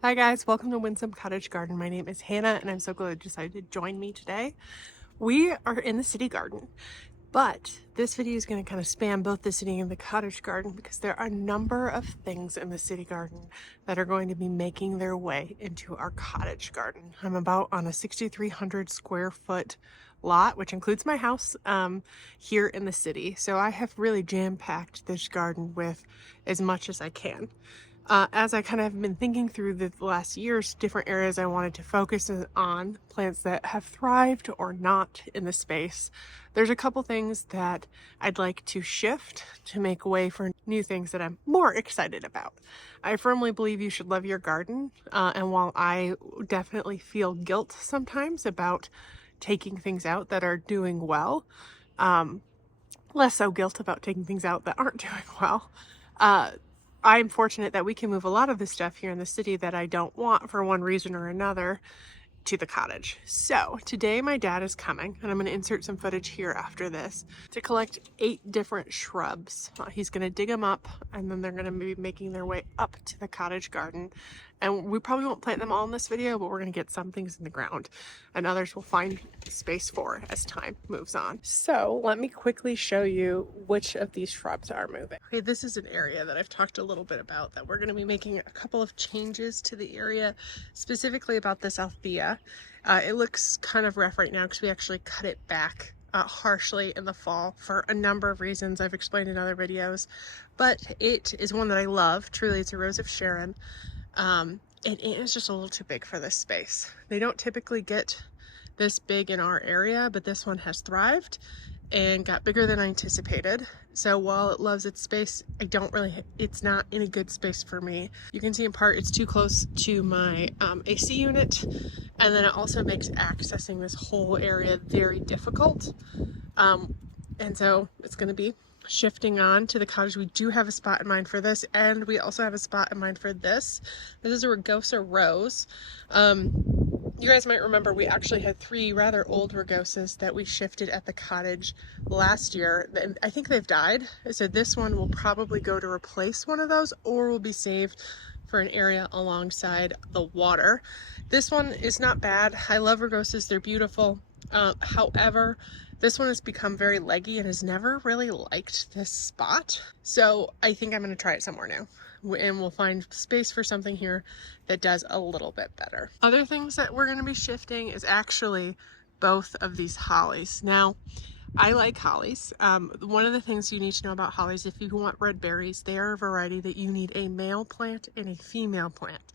Hi guys, welcome to Windsome Cottage Garden. My name is Hannah and I'm so glad you decided to join me today. We are in the city garden, but this video is going to kind of span both the city and the cottage garden because there are a number of things in the city garden that are going to be making their way into our cottage garden. I'm about on a 6,300 square foot lot, which includes my house here in the city. So I have really jam-packed this garden with as much as I can. As I kind of have been thinking through the last years, different areas I wanted to focus on, plants that have thrived or not in the space, there's a couple things that I'd like to shift to make way for new things that I'm more excited about. I firmly believe you should love your garden, and while I definitely feel guilt sometimes about taking things out that are doing well, less so guilt about taking things out that aren't doing well. I'm fortunate that we can move a lot of the stuff here in the city that I don't want for one reason or another to the cottage. So today my dad is coming, and I'm going to insert some footage here after this, to collect 8 different shrubs. He's going to dig them up, and then they're going to be making their way up to the cottage garden. And we probably won't plant them all in this video, but we're going to get some things in the ground, and others will find space for as time moves on. So let me quickly show you which of these shrubs are moving. Okay, this is an area that I've talked a little bit about, that we're going to be making a couple of changes to the area, specifically about this Althea. It looks kind of rough right now because we actually cut it back harshly in the fall for a number of reasons I've explained in other videos, but it is one that I love. Truly, it's a Rose of Sharon. It is just a little too big for this space. They don't typically get this big in our area, but this one has thrived and got bigger than I anticipated. So while it loves its space, it's not in a good space for me. You can see in part it's too close to my AC unit, and then it also makes accessing this whole area very difficult. And so it's going to be shifting on to the cottage. We do have a spot in mind for this, and we also have a spot in mind for this. This is a rugosa rose. You guys might remember we actually had 3 rather old rugosas that we shifted at the cottage last year. And I think they've died. So this one will probably go to replace one of those, or will be saved for an area alongside the water. This one is not bad. I love rugosas. They're beautiful. However, this one has become very leggy and has never really liked this spot. So I think I'm going to try it somewhere new, and we'll find space for something here that does a little bit better. Other things that we're going to be shifting is actually both of these hollies. Now, I like hollies. One of the things you need to know about hollies, if you want red berries, they are a variety that you need a male plant and a female plant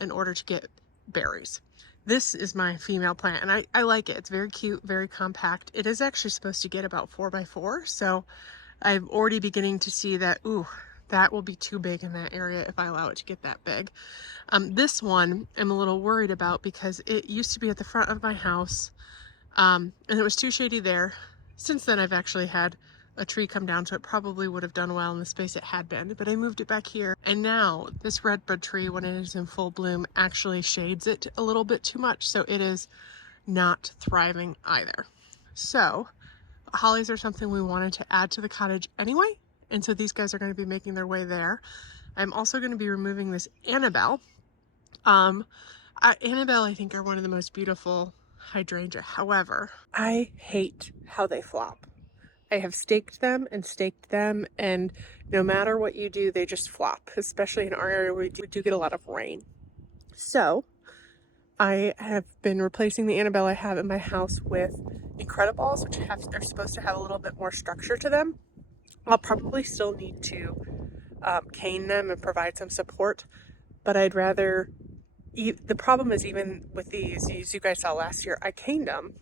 in order to get berries. This is my female plant, and I like it. It's very cute, very compact. It is actually supposed to get about 4 by 4, so I'm already beginning to see that, ooh, that will be too big in that area if I allow it to get that big. This one I'm a little worried about because it used to be at the front of my house, and it was too shady there. Since then I've actually had a tree come down, so it probably would have done well in the space it had been, but I moved it back here, and now this redbud tree, when it is in full bloom, actually shades it a little bit too much, so it is not thriving either. So hollies are something we wanted to add to the cottage anyway, and so these guys are going to be making their way there. I'm also going to be removing this Annabelle. Annabelle, I think, are one of the most beautiful hydrangea. However, I hate how they flop. I have staked them, and no matter what you do, they just flop, especially in our area where we do get a lot of rain. So I have been replacing the Annabelle I have in my house with Incredibles, which are supposed to have a little bit more structure to them. I'll probably still need to cane them and provide some support, but I'd rather... The problem is, even with these, as you guys saw last year, I caned them,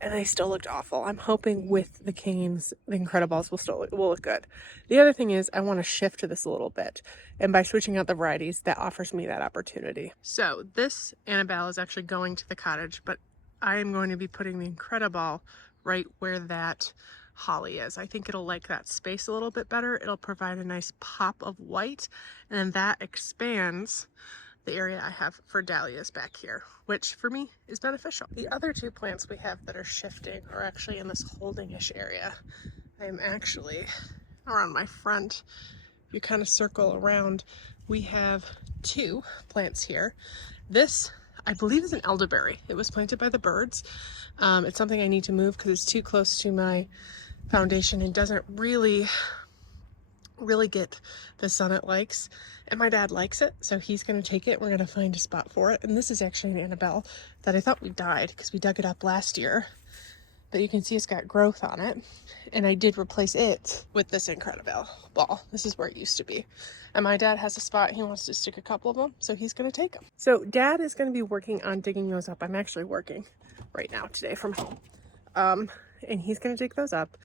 and they still looked awful. I'm hoping with the canes, the Incredibles will look good. The other thing is I want to shift to this a little bit, and by switching out the varieties, that offers me that opportunity. So this Annabelle is actually going to the cottage, but I am going to be putting the Incredible right where that holly is. I think it'll like that space a little bit better. It'll provide a nice pop of white, and then that expands the area I have for dahlias back here, which for me is beneficial. The other 2 plants we have that are shifting are actually in this holding-ish area. I am actually around my front you kind of circle around, we have two plants here. This, I believe, is an elderberry. It was planted by the birds. It's something I need to move because it's too close to my foundation and doesn't really get the sun it likes. And my dad likes it, so he's going to take it. We're going to find a spot for it. And this is actually an Annabelle that I thought we died because we dug it up last year. But you can see it's got growth on it. And I did replace it with this Incredible ball. This is where it used to be. And my dad has a spot. He wants to stick a couple of them, so he's going to take them. So Dad is going to be working on digging those up. I'm actually working right now today from home. And he's going to dig those up.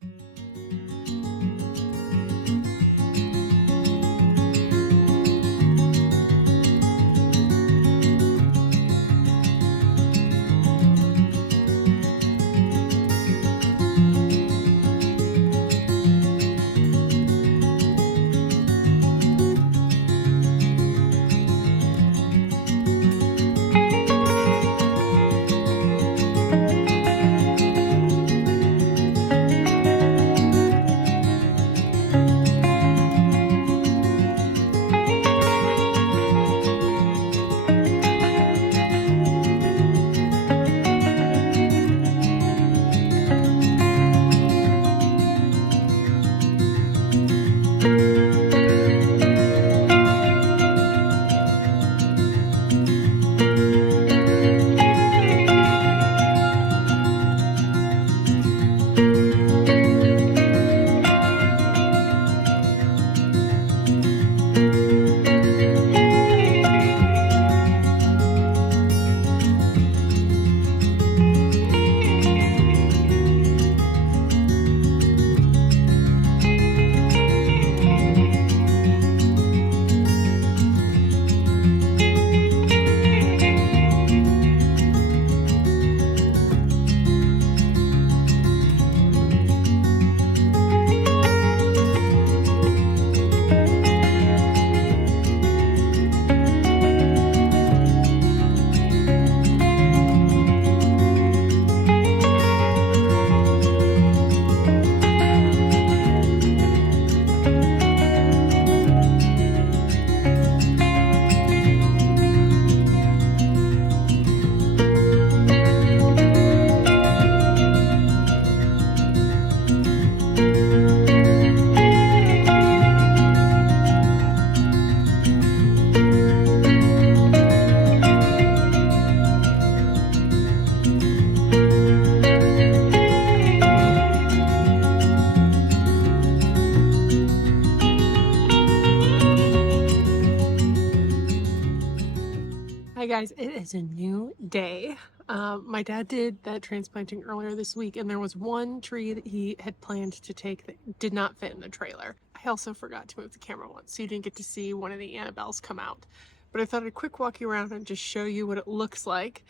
Hi guys, it is a new day. My dad did that transplanting earlier this week, and there was one tree that he had planned to take that did not fit in the trailer. I also forgot to move the camera once, so you didn't get to see one of the Annabelles come out. But I thought I'd quick walk you around and just show you what it looks like.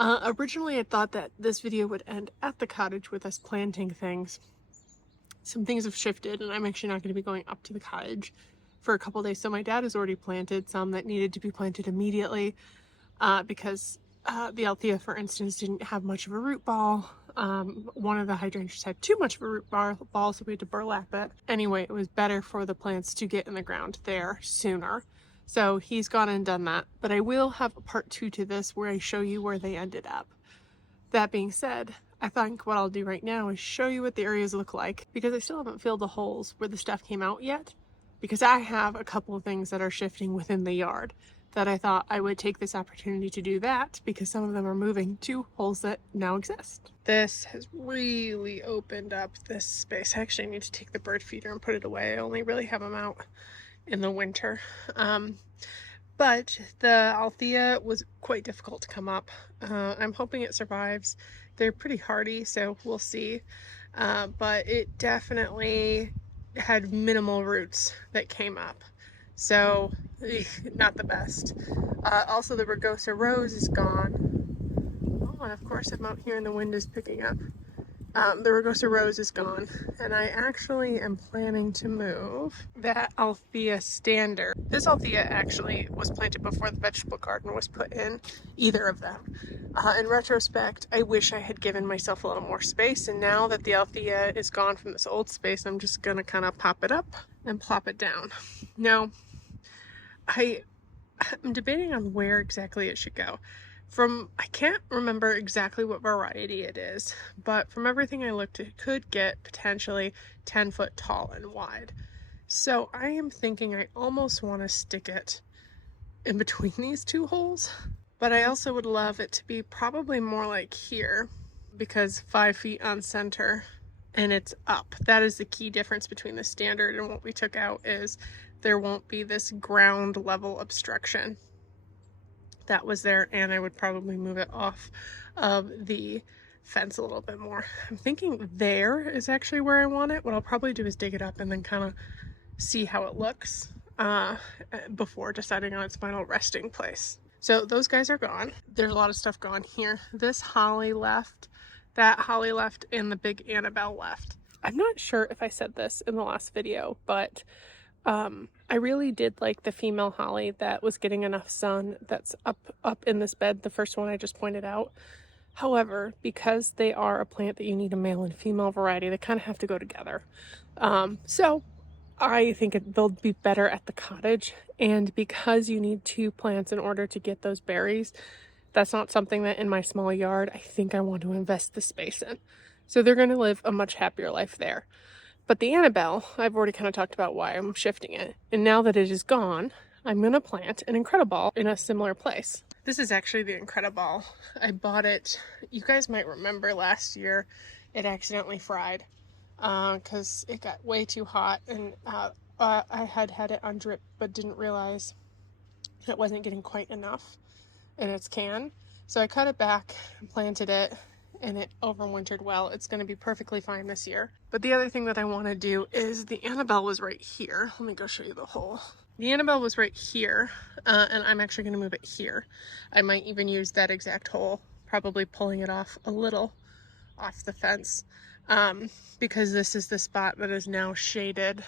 Originally I thought that this video would end at the cottage with us planting things. Some things have shifted, and I'm actually not going to be going up to the cottage for a couple days. So my dad has already planted some that needed to be planted immediately. Because the Althea, for instance, didn't have much of a root ball. One of the hydrangeas had too much of a root ball, so we had to burlap it. Anyway, it was better for the plants to get in the ground there sooner. So he's gone and done that. But I will have a part 2 to this where I show you where they ended up. That being said, I think what I'll do right now is show you what the areas look like, because I still haven't filled the holes where the stuff came out yet, because I have a couple of things that are shifting within the yard that I thought I would take this opportunity to do that, because some of them are moving to holes that now exist. This has really opened up this space. I actually need to take the bird feeder and put it away. I only really have them out in the winter. But the Althea was quite difficult to come up. I'm hoping it survives. They're pretty hardy, so we'll see. But it definitely had minimal roots that came up. So, not the best. Also, the Rugosa Rose is gone. Oh, and of course I'm out here and the wind is picking up. The Rugosa Rose is gone, and I actually am planning to move that Althea Standard. This Althea actually was planted before the vegetable garden was put in, either of them. In retrospect, I wish I had given myself a little more space, and now that the Althea is gone from this old space, I'm just gonna kind of pop it up and plop it down. Now, I'm debating on where exactly it should go. I can't remember exactly what variety it is, but from everything I looked, it could get potentially 10 foot tall and wide. So I am thinking I almost want to stick it in between these two holes, but I also would love it to be probably more like here, because 5 feet on center and it's up. That is the key difference between the standard and what we took out, is there won't be this ground level obstruction that was there, and I would probably move it off of the fence a little bit more. I'm thinking there is actually where I want it. What I'll probably do is dig it up and then kind of see how it looks before deciding on its final resting place. So those guys are gone. There's a lot of stuff gone here. This holly left, that holly left, and the big Annabelle left. I'm not sure if I said this in the last video, but I really did like the female holly that was getting enough sun that's up in this bed, the first one I just pointed out. However, because they are a plant that you need a male and female variety, they kind of have to go together. So I think they'll be better at the cottage, and because you need 2 plants in order to get those berries, that's not something that in my small yard I think I want to invest the space in. So they're going to live a much happier life there. But the Annabelle, I've already kind of talked about why I'm shifting it. And now that it is gone, I'm going to plant an Incrediball in a similar place. This is actually the Incrediball. I bought it, you guys might remember last year, it accidentally fried because it got way too hot, and I had it on drip but didn't realize it wasn't getting quite enough in its can. So I cut it back and planted it, and it overwintered well. It's going to be perfectly fine this year. But the other thing that I want to do is the Annabelle was right here. Let me go show you the hole. The Annabelle was right here, and I'm actually going to move it here. I might even use that exact hole, probably pulling it off a little off the fence, because this is the spot that is now shaded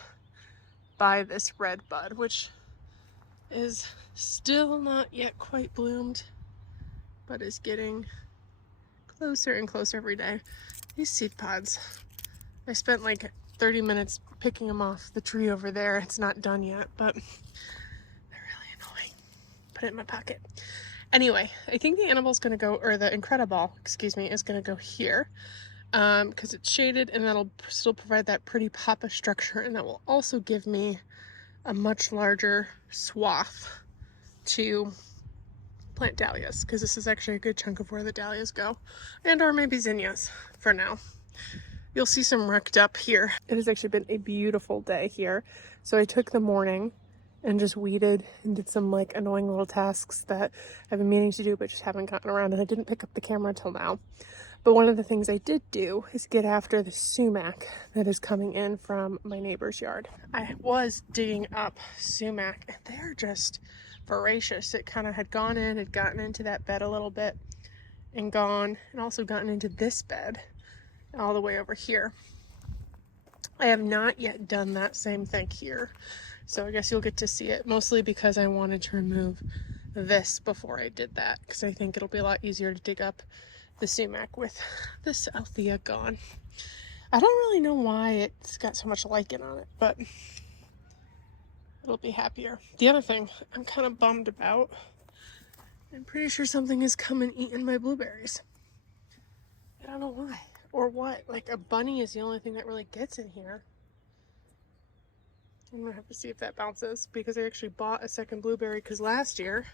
by this red bud, which is still not yet quite bloomed, but is getting closer and closer every day. These seed pods, I spent like 30 minutes picking them off the tree over there. It's not done yet, but they're really annoying. Put it in my pocket. Anyway, I think the Annabelle's gonna go, or the Incrediball, excuse me, is gonna go here because it's shaded, and that'll still provide that pretty papa structure, and that will also give me a much larger swath to plant dahlias, because this is actually a good chunk of where the dahlias go, and or maybe zinnias for now. You'll see some wrecked up here. It has actually been a beautiful day here, so I took the morning and just weeded and did some like annoying little tasks that I've been meaning to do but just haven't gotten around, and I didn't pick up the camera till now. But one of the things I did do is get after the sumac that is coming in from my neighbor's yard. I was digging up sumac, and they're just voracious. It kind of had gone in, had gotten into that bed a little bit and gone, and also gotten into this bed all the way over here. I have not yet done that same thing here, so I guess you'll get to see it, mostly because I wanted to remove this before I did that, because I think it'll be a lot easier to dig up the sumac with this Althea gone. I don't really know why it's got so much lichen on it, but it'll be happier. The other thing I'm kind of bummed about, I'm pretty sure something has come and eaten my blueberries. I don't know why or what. Like, a bunny is the only thing that really gets in here. I'm gonna have to see if that bounces, because I actually bought a second blueberry, because last year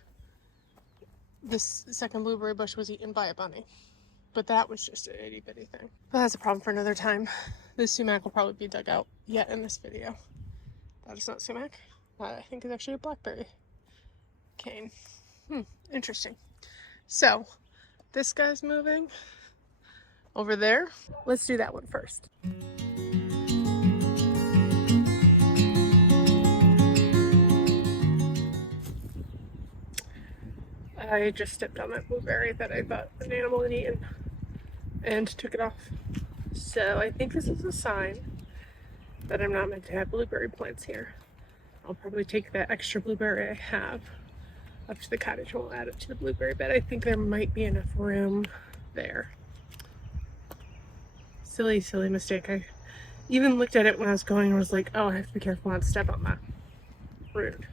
this second blueberry bush was eaten by a bunny, but that was just an itty bitty thing. But that's a problem for another time. This sumac will probably be dug out yet in this video. That is not sumac. That I think is actually a blackberry cane. Interesting. So this guy's moving over there. Let's do that one first. I just stepped on that blueberry that I thought an animal had eaten and took it off. So I think this is a sign that I'm not meant to have blueberry plants here. I'll probably take that extra blueberry I have up to the cottage and we'll add it to the blueberry bed. I think there might be enough room there. Silly, silly mistake. I even looked at it when I was going and was like, oh, I have to be careful not to step on that. Rude.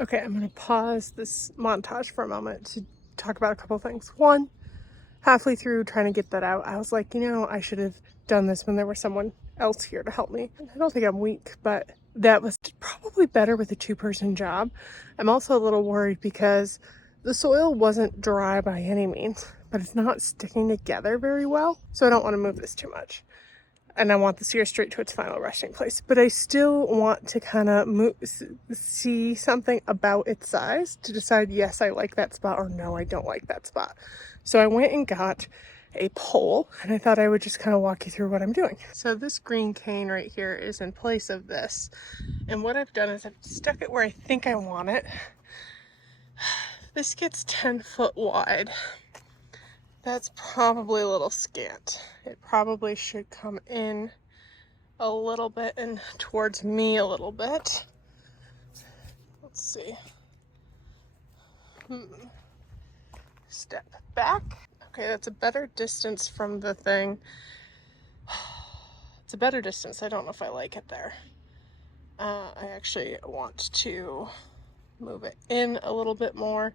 Okay, I'm going to pause this montage for a moment to talk about a couple things. One, halfway through trying to get that out, I was like, I should have done this when there was someone else here to help me. I don't think I'm weak, but that was probably better with a two-person job. I'm also a little worried because the soil wasn't dry by any means, but it's not sticking together very well. So I don't want to move this too much. And I want the steer straight to its final resting place. But I still want to kind of see something about its size to decide, yes, I like that spot, or no, I don't like that spot. So I went and got a pole, and I thought I would just kind of walk you through what I'm doing. So this green cane right here is in place of this. And what I've done is I've stuck it where I think I want it. This gets 10 foot wide. That's probably a little scant. It probably should come in a little bit and towards me a little bit. Let's see. Step back. Okay, that's a better distance from the thing. It's a better distance. I don't know if I like it there. I actually want to move it in a little bit more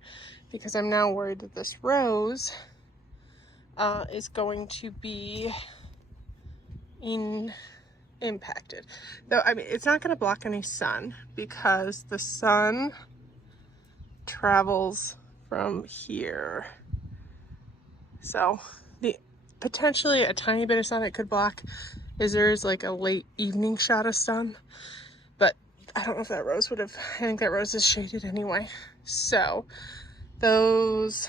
because I'm now worried that this rose is going to be impacted. Though, I mean, it's not going to block any sun because the sun travels from here. So the potentially a tiny bit of sun it could block is there's like a late evening shot of sun, but I don't know if that rose would have. I think that rose is shaded anyway. So those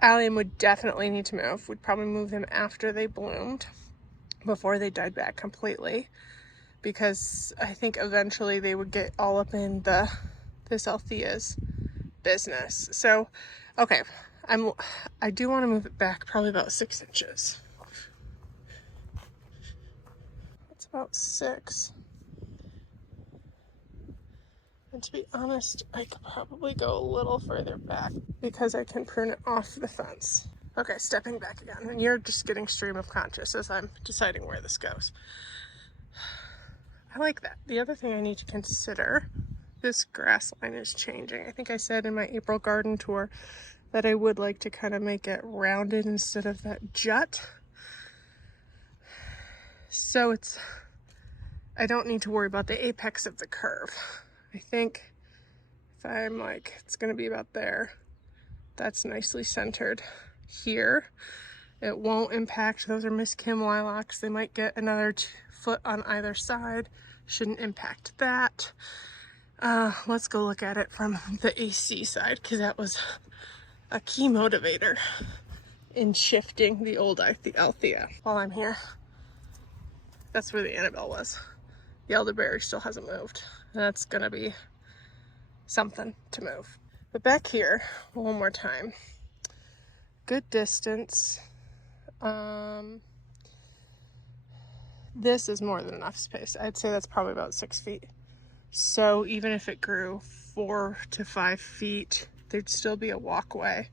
allium would definitely need to move. We'd probably move them after they bloomed, before they died back completely, because I think eventually they would get all up in this Althea's business. So, okay, I do want to move it back probably about 6 inches. That's about 6. And to be honest, I could probably go a little further back because I can prune it off the fence. Okay, stepping back again, and you're just getting stream of conscious as I'm deciding where this goes. I like that. The other thing I need to consider, this grass line is changing. I think I said in my April garden tour that I would like to kind of make it rounded instead of that jut. So I don't need to worry about the apex of the curve. I think if I'm like, it's gonna be about there, that's nicely centered here. It won't impact, those are Miss Kim lilacs. They might get another foot on either side. Shouldn't impact that. Let's go look at it from the AC side, because that was a key motivator in shifting the old Althea. While I'm here, that's where the Annabelle was. The elderberry still hasn't moved. That's gonna be something to move. But back here, one more time. Good distance. This is more than enough space. I'd say that's probably about 6 feet. So even if it grew 4 to 5 feet, there'd still be a walkway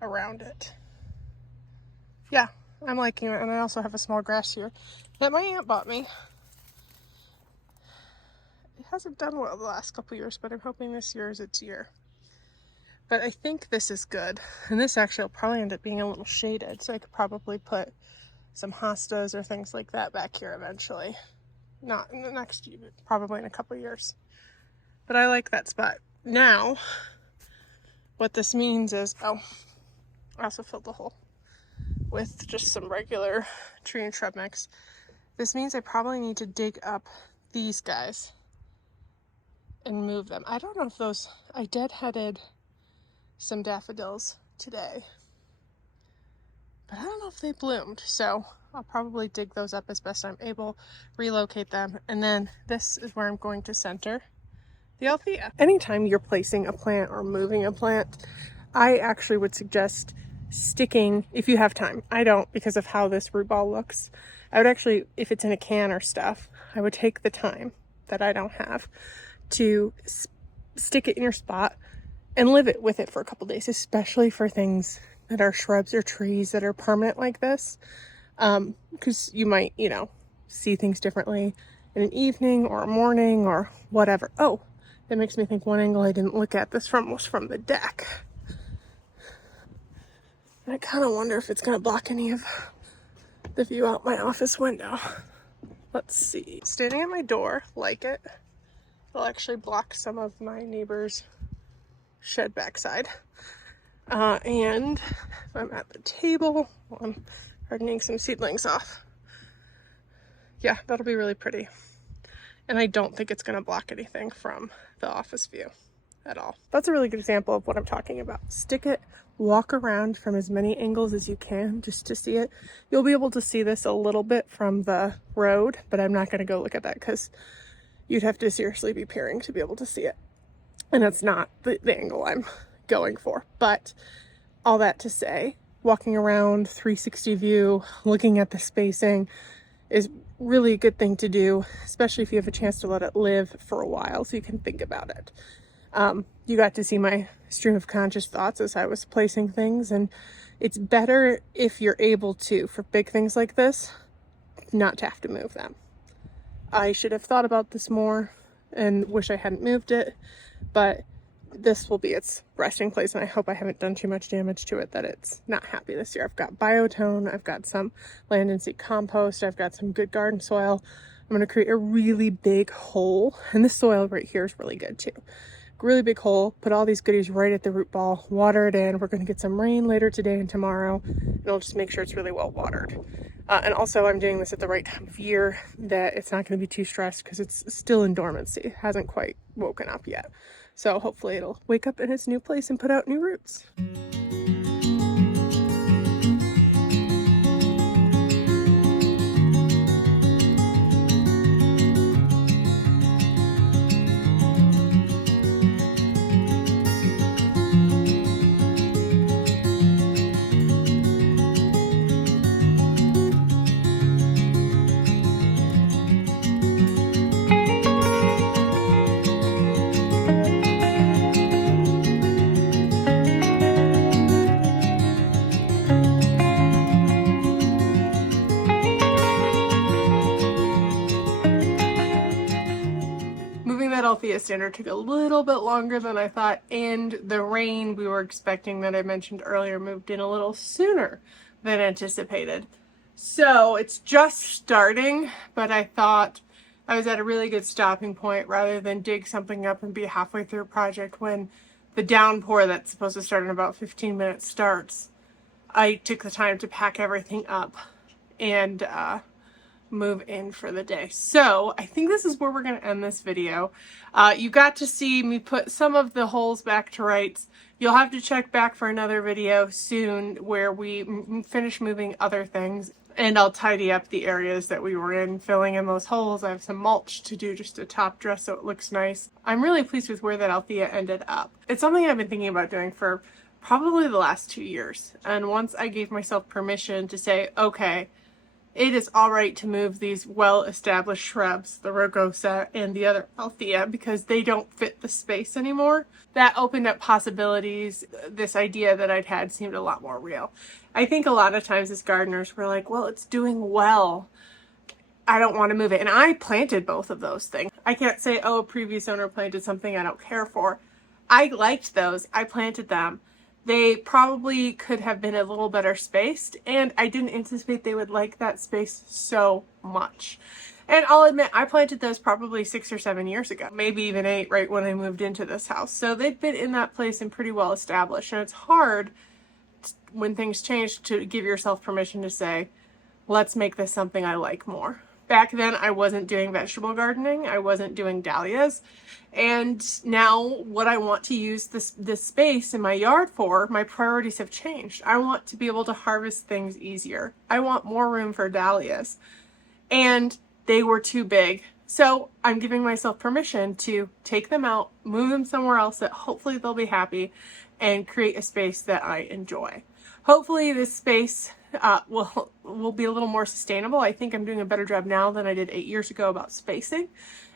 around it. Yeah, I'm liking it. And I also have a small grass here that my aunt bought me. It hasn't done well the last couple years, but I'm hoping this year is its year. But I think this is good. And this actually will probably end up being a little shaded, so I could probably put some hostas or things like that back here eventually. Not in the next year, probably in a couple years. But I like that spot. Now, What this means is, oh, I also filled the hole with just some regular tree and shrub mix. This means I probably need to dig up these guys and move them. I don't know if those, I deadheaded some daffodils today, but I don't know if they bloomed. So I'll probably dig those up as best I'm able, relocate them, and then this is where I'm going to center the Althea. Anytime you're placing a plant or moving a plant, I actually would suggest sticking, if you have time. I don't, because of how this root ball looks. I would actually, if it's in a can or stuff, I would take the time that I don't have to stick it in your spot and live it with it for a couple days, especially for things that are shrubs or trees that are permanent like this. Because you might, you know, see things differently in an evening or a morning or whatever. Oh, that makes me think one angle I didn't look at this from was from the deck. I kind of wonder if it's going to block any of the view out my office window. Let's see. Standing at my door, like it. It'll actually block some of my neighbor's shed backside. And if I'm at the table, I'm hardening some seedlings off. Yeah, that'll be really pretty. And I don't think it's going to block anything from the office view at all. That's a really good example of what I'm talking about. Stick it, walk around from as many angles as you can just to see it. You'll be able to see this a little bit from the road, but I'm not going to go look at that because you'd have to seriously be peering to be able to see it. And that's not the angle I'm going for. But all that to say, walking around 360 view, looking at the spacing is really a good thing to do, especially if you have a chance to let it live for a while so you can think about it. You got to see my stream of conscious thoughts as I was placing things, and it's better if you're able to, for big things like this, not to have to move them. I should have thought about this more and wish I hadn't moved it, but this will be its resting place, and I hope I haven't done too much damage to it that it's not happy this year. I've got biotone, I've got some land and seed compost, I've got some good garden soil. I'm going to create a really big hole, and this soil right here is really good too. Really big hole, put all these goodies right at the root ball, water it in. We're going to get some rain later today and tomorrow, and I'll just make sure it's really well watered. And also I'm doing this at the right time of year, that it's not going to be too stressed because it's still in dormancy. It hasn't quite woken up yet. So hopefully it'll wake up in its new place and put out new roots. Althea Standard took a little bit longer than I thought, and the rain we were expecting that I mentioned earlier moved in a little sooner than anticipated. So it's just starting, but I thought I was at a really good stopping point rather than dig something up and be halfway through a project when the downpour that's supposed to start in about 15 minutes starts. I took the time to pack everything up and move in for the day. So I think this is where we're going to end this video. You got to see me put some of the holes back to rights. You'll have to check back for another video soon where we finish moving other things, and I'll tidy up the areas that we were in, filling in those holes. I have some mulch to do just to top dress so it looks nice. I'm really pleased with where that Althea ended up. It's something I've been thinking about doing for probably the last 2 years, and once I gave myself permission to say, okay, it is all right to move these well-established shrubs, the rugosa and the other Althea, because they don't fit the space anymore. That opened up possibilities. This idea that I'd had seemed a lot more real. I think a lot of times as gardeners, we're like, well, it's doing well, I don't want to move it. And I planted both of those things. I can't say, oh, a previous owner planted something I don't care for. I liked those. I planted them. They probably could have been a little better spaced, and I didn't anticipate they would like that space so much. And I'll admit, I planted those probably 6 or 7 years ago, maybe even 8, right when I moved into this house. So they've been in that place and pretty well established. And it's hard when things change to give yourself permission to say, let's make this something I like more. Back then, I wasn't doing vegetable gardening. I wasn't doing dahlias. And now what I want to use this space in my yard for, my priorities have changed. I want to be able to harvest things easier. I want more room for dahlias. And they were too big. So I'm giving myself permission to take them out, move them somewhere else that hopefully they'll be happy, and create a space that I enjoy. Hopefully this space will be a little more sustainable. I think I'm doing a better job now than I did 8 years ago about spacing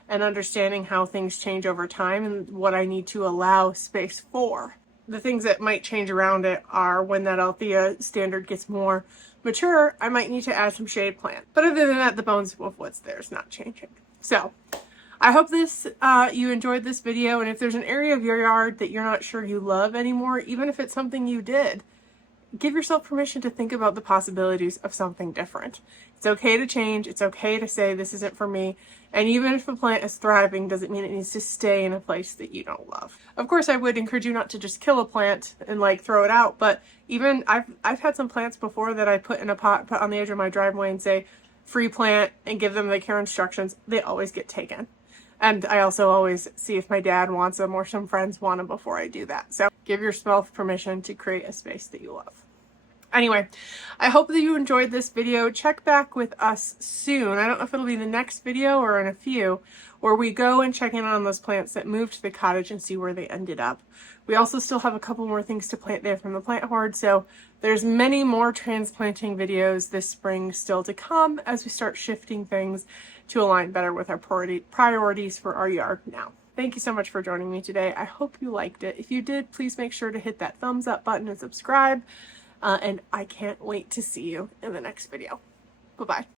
and understanding how things change over time and what I need to allow space for. The things that might change around it are when that Althea Standard gets more mature, I might need to add some shade plant. But other than that, the bones of what's there is not changing. So I hope you enjoyed this video. And if there's an area of your yard that you're not sure you love anymore, even if it's something you did, give yourself permission to think about the possibilities of something different. It's okay to change. It's okay to say this isn't for me. And even if a plant is thriving, doesn't mean it needs to stay in a place that you don't love. Of course, I would encourage you not to just kill a plant and like throw it out. But even I've had some plants before that I put in a pot, put on the edge of my driveway and say, free plant, and give them the care instructions. They always get taken. And I also always see if my dad wants them or some friends want them before I do that. So give yourself permission to create a space that you love. Anyway, I hope that you enjoyed this video. Check back with us soon. I don't know if it'll be the next video or in a few, where we go and check in on those plants that moved to the cottage and see where they ended up. We also still have a couple more things to plant there from the plant hoard, so there's many more transplanting videos this spring still to come as we start shifting things to align better with our priorities for our yard now. Thank you so much for joining me today. I hope you liked it. If you did, please make sure to hit that thumbs up button and subscribe. And I can't wait to see you in the next video. Bye-bye.